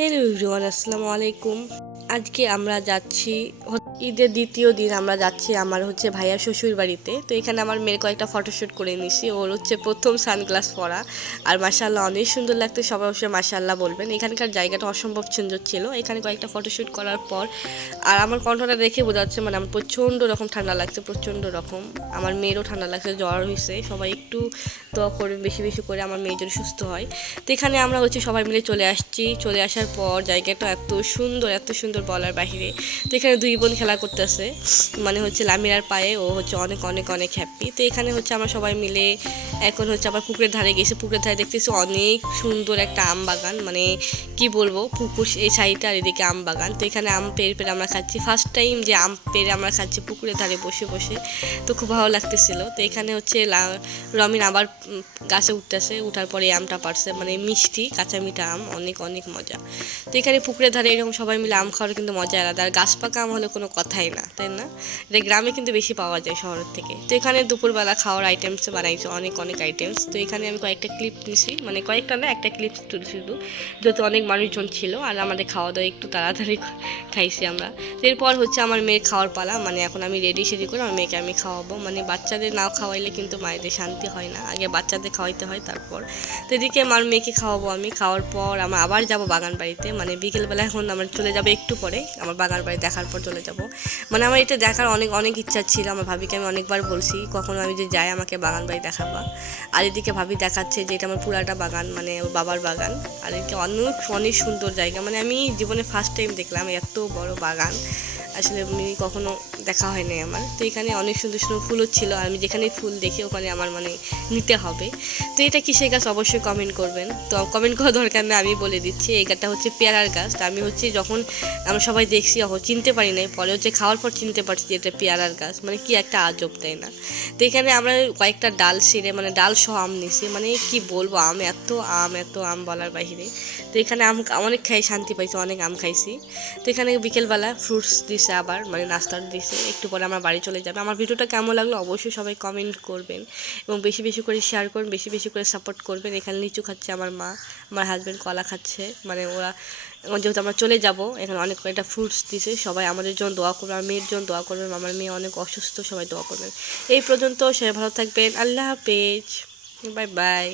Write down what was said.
Hello everyone আসসালামু আলাইকুম আজকে আমরা যাচ্ছি ঈদের দ্বিতীয় দিন, আমরা যাচ্ছি আমার হচ্ছে ভাইয়া শ্বশুর বাড়িতে তো এখানে আমার মেয়ের কয়েকটা ফটোশ্যুট করে নিছি, ওর হচ্ছে প্রথম সানগ্লাস পরা। আর মাসাল্লাহ অনেক সুন্দর লাগতো সবাই অবশ্যই মাসাল্লাহ বলবেন। এখানকার জায়গাটা অসম্ভব সুন্দর ছিল, এখানে কয়েকটা ফটোশ্যুট করার পর। আর আমার কণ্ঠটা দেখে বোঝা যাচ্ছে মানে আমার প্রচণ্ড রকম ঠান্ডা লাগছে, প্রচণ্ড রকম। আমার মেয়েরও ঠান্ডা লাগছে, জ্বর হয়েছে সবাই একটু দোয়া করে বেশি বেশি করে আমার মেয়ে যেন সুস্থ হয়। তো এখানে আমরা হচ্ছে সবাই মিলে চলে আসছি, চলে আসার পর জায়গাটা এত সুন্দর এত সুন্দর বলার বাহিরে। তো এখানে দুই বোন খেলা করতেছে। মানে হচ্ছে লামিরার পায়ে, ও হচ্ছে অনেক অনেক অনেক হ্যাপি তো এখানে হচ্ছে আমরা সবাই মিলে এখন হচ্ছে আবার পুকুরের ধারে গেছি। পুকুরের ধারে দেখতেছি অনেক সুন্দর একটা আম বাগান। মানে কি বলব, পুকুর এই সাইডটা আর এদিকে আম বাগান। তো এখানে আম পেরে পেরে আমরা খাচ্ছি। ফার্স্ট টাইম যে আম পেরে আমরা খাচ্ছি পুকুরের ধারে বসে বসে। তো খুব ভালো লাগতেছিল। তো এখানে হচ্ছে রমিন আবার গাছে উঠতেছে। উঠার পরে আমটা পারছে। মানে মিষ্টি কাঁচা মিঠা আম। অনেক অনেক মজা। তো এখানে পুকুরের ধারে এরকম সবাই মিলে আম খাওয়ার কিন্তু মজা আলাদা, আর গাছ পাকা আম হলে কোনো কথাই না, তাই না? এটা গ্রামে কিন্তু বেশি পাওয়া যায় শহরের থেকে। তো এখানে দুপুরবেলা খাওয়ার আইটেমস বানাইছে, অনেক অনেক আইটেমস তো এখানে আমি কয়েকটা ক্লিপ নিছি মানে কয়েকটা না, একটা ক্লিপ শুধু যেহেতু অনেক মানুষজন ছিল, আর আমাদের খাওয়া দাওয়া একটু তাড়াতাড়ি খাইছি আমরা। এরপর হচ্ছে আমার মেয়ের খাওয়ার পালা মানে এখন আমি রেডি সেডি করে আমার মেয়েকে আমি খাওয়াবো। মানে বাচ্চাদের না খাওয়াইলে কিন্তু মায়েদের শান্তি হয় না, আগে বাচ্চাদের খাওয়াইতে হয় তারপর। তো এদিকে আমার মেয়েকে খাওয়াবো আমি, খাওয়ার পর আমরা আবার যাব বাগান বাড়িতে মানে বিকেলবেলা এখন আমরা চলে যাব একটু পরে আমার বাগান বাড়ি দেখার পর চলে যাব। মানে আমার এটা দেখার অনেক অনেক ইচ্ছা ছিল। আমার ভাবিকে আমি অনেকবার বলছি, কখনো আমি যে যাই আমাকে বাগান বাড়ি দেখাবা? আর এদিকে ভাবি দেখাচ্ছে যে এটা আমার পুরাটা বাগান মানে বাবার বাগান। আর এদিকে অনেক অনেক সুন্দর জায়গা। মানে আমি জীবনে ফার্স্ট টাইম দেখলাম এত বড় বাগান। আসলে আমি কখনো দেখা হয়নি আমার। তো এখানে অনেক সুন্দর সুন্দর ফুলও ছিল আমি যেখানে ফুল দেখি ওখানে আমার মানে নিতে হবে। তো এটা কিসের গাছ অবশ্যই কমেন্ট করবেন। তো কমেন্ট করা দরকার না আমি বলে দিচ্ছি, এই গাছটা হচ্ছে পেয়ারার গাছ। তো আমি হচ্ছে যখন আমরা সবাই দেখছি চিনতে পারি নাই, পরে হচ্ছে খাওয়ার পর চিনতে পারছি যে এটা পেয়ারার গাছ। মানে কি একটা আজব, তাই না? তো এখানে আমরা কয়েকটা ডাল ছিঁড়ে মানে ডাল সহ আম নিছি। মানে কি বলব, আম, এত আম এত আম বলার বাহিরে। তো এখানে আম, অনেক খাই, শান্তি পাইছি, অনেক আম খাইছি। তো এখানে বিকেলবেলা ফ্রুটস দিছে আবার মানে নাস্তার দিছে, একটু পরে আমার বাড়ি চলে যাবে। আমার ভিডিওটা কেমন লাগল অবশ্যই সবাই কমেন্ট করবেন এবং বেশি বেশি করে শেয়ার করবেন, বেশি বেশি করে সাপোর্ট করবেন। এখানে লিচু খাচ্ছে আমার মা, আমার হাজব্যান্ড কলা খাচ্ছে মানে ওরা যেহেতু আমরা চলে যাব, এখানে অনেক কয়েকটা ফ্রুটস দিছে, সবাই আমাদের জন্য দোয়া করবে, আমার মেয়ের জন্য দোয়া করবেন, আমার মেয়ে অনেক অসুস্থ, সবাই দোয়া করবেন। এই পর্যন্ত সবাই ভালো থাকবেন, আল্লাহ হাফেজ বাই বাই